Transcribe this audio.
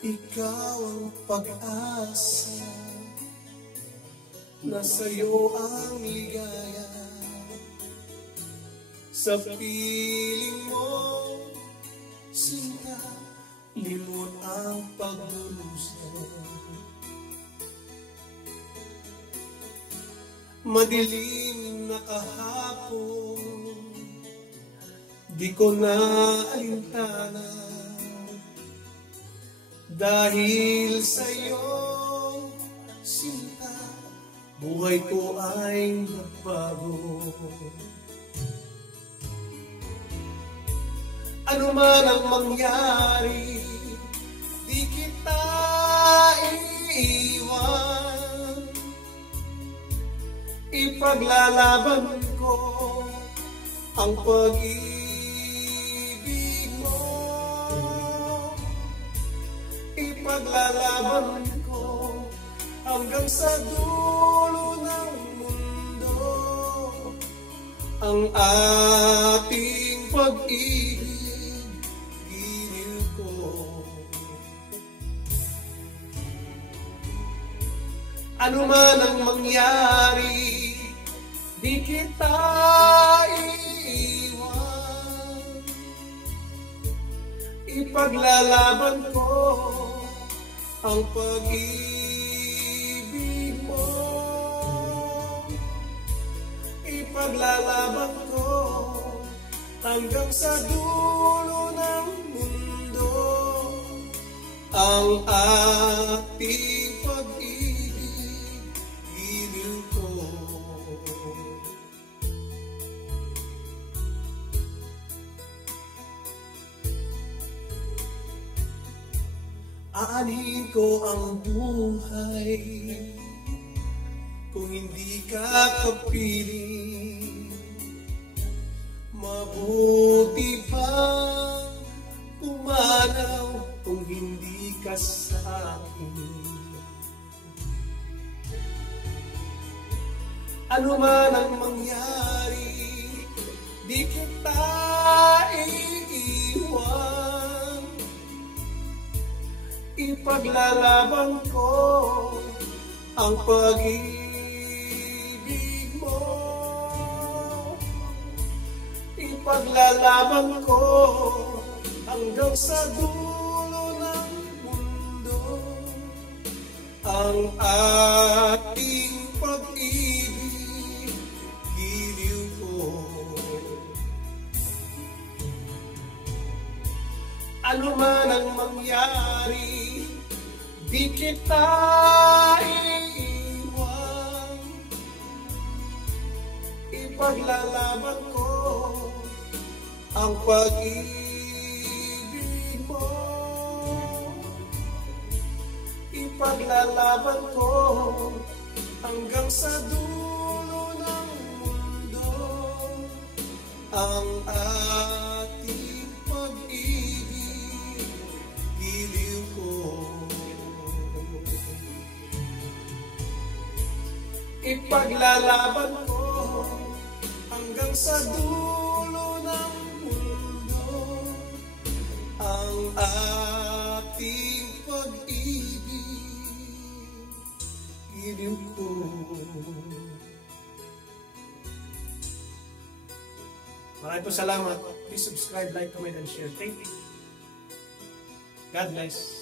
Ikaw ang pag-asa, nasa'yo ang ligaya. Sa piling mo, sinta, limot ang pagdurusa. Madilim na kahapon, di ko na alintana, dahil sa'yo, sinta, buhay ko ay nagbago. Ano man ang mangyari, di kita iiwan. Ipaglalaban ko ang pag-ibig mo. Ipaglalaban ko hanggang sa dulo ng mundo ang ating pag-ibig, giliw ko. Ano man ang mangyari, di kita iiwan. Ipaglalaban ko ang pag-ibig mo. Ipaglalaban ko hanggang sa dulo ng mundo ang ating pag-ibig, giliw ko. Aanhin ko ang buhay kung hindi ka kapiling. Mabuti bang pumanaw kung hindi ka sa akin? Ano man ang mangyari, di kita iiwan. Ipaglalaban ko ang pag-ibig mo. Ipaglalaban ko hanggang sa dulo ng mundo ang ating pag-ibig, giliw ko. Ano man ang mangyari, di kita iiwan. Ipaglalaban ko ang pag-ibig mo. Ipaglalaban ko hanggang sa dulo ng mundo ang ating pag-ibig, giliw ko. Ipaglalaban ko hanggang sa dulo ng mundo ang ating pag-ibig, giliw ko. Maraming po salamat. Please subscribe, like, comment, and share. Thank you. God bless.